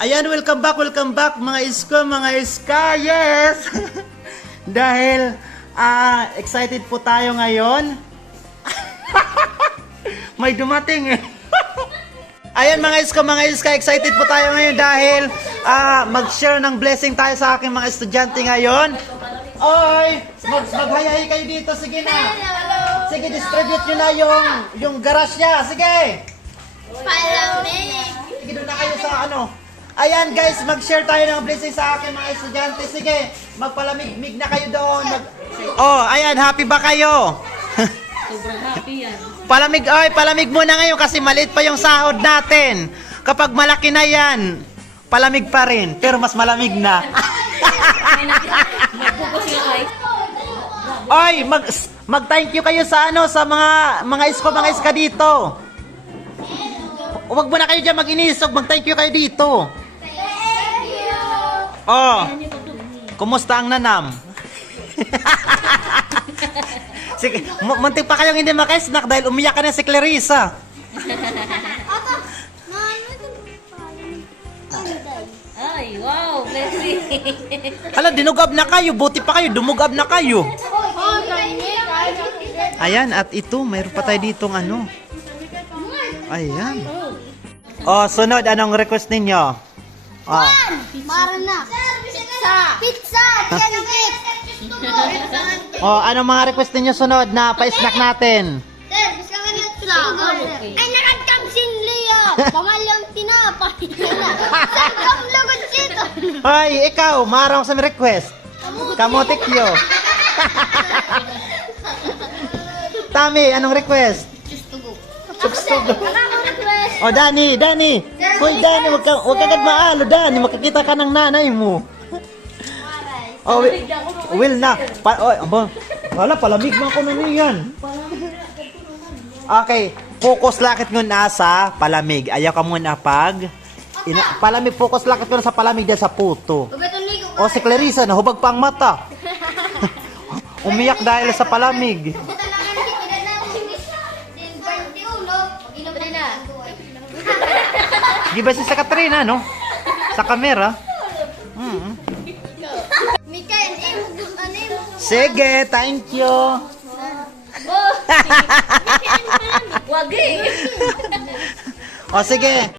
Ayan, welcome back mga isko, mga iska, yes! Dahil, excited po tayo ngayon. May dumating eh. Ayan mga iska, excited po tayo ngayon dahil mag-share ng blessing tayo sa aking mga estudyante ngayon. Oy, mag-hayay kayo dito, sige na. Sige, distribute nyo na yung garasya, sige. Palamig! Sige, doon na kayo sa ano. Ayan guys, mag-share tayo ng blessing sa akin mga estudyante. Sige, magpalamig-mig na kayo doon. Oh, ayan, happy ba kayo? Sobrang happy yan. Palamig muna ngayon kasi maliit pa yung sahod natin. Kapag malaki na yan, palamig pa rin, pero mas malamig na. Mag-focus nga ay. Oy, mag-thank you kayo sa sa mga iska dito. Huwag mo na kayo dyan mag-inisog, mag-thank you kayo dito. Oh, kumusta ang nanam? Sige, muntik pa kayong hindi maka-snack dahil umiyak ka na si Clarissa. Ay, wow, blessing. Hala, dinugab na kayo, buti pa kayo, dumugab na kayo. Ayan, at ito, mayroon pa tayo ditong ano. Ayan. Oh, sunod, anong request ninyo? Oh. Para na. Pizza. Pizza. Chicken. Oh, anong mga request ninyo sunod na pa-snack natin? Sir, gusto ka ng pizza. Ay, nakatang sinliyo. Pamal yung tinapay. Saan kang lugod dito? Hoy, ikaw, marang sa request. Kamotikyo. Tami, anong request? Chukstugo. Request. Oh, Dani. Hoy, Dani, wag ka agad maalo, Dani. Makikita ka ng nanay mo. Oh, Will na. Wala, palamig mo ako na niyan. Okay, focus lakit ngun sa palamig. Ayaw ka muna palamig, focus lakit ngun sa palamig dyan sa puto. O si Clarissa, nahubag pa ang mata. Umiyak dahil sa palamig. Giba si sa Katrina, no? Sa kamera. Sige, thank you. Wag eh. O sige.